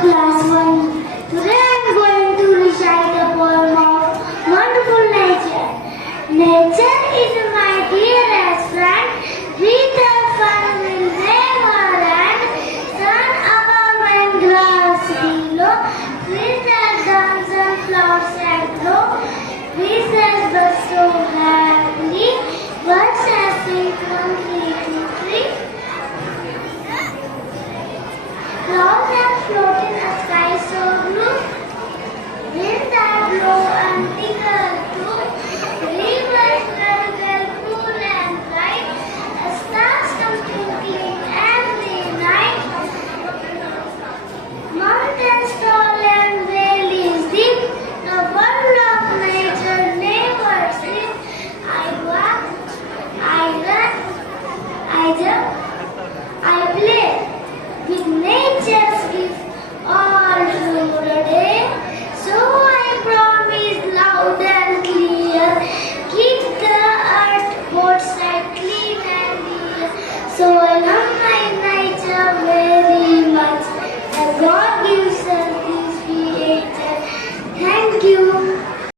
Class 1. Today I am going to recite a poem of wonderful nature. Nature is my dearest friend. With her fun will never end. Sun above and grass below. With her dance and flowers and glow. Breezes but so happily. Birds are sing from tree to tree. Clouds are floating a sky so blue. Winds that blow and tickle too. Rivers gurgle cool and bright. Stars come twinkling every night. Mountains tall and valleys deep. The world of nature never sleeps. I walk, I run, I jump, I play. With nature's gift all through the day. So I promise loud and clear, keep the earth both side clean and dear. So I love my nature very much. The God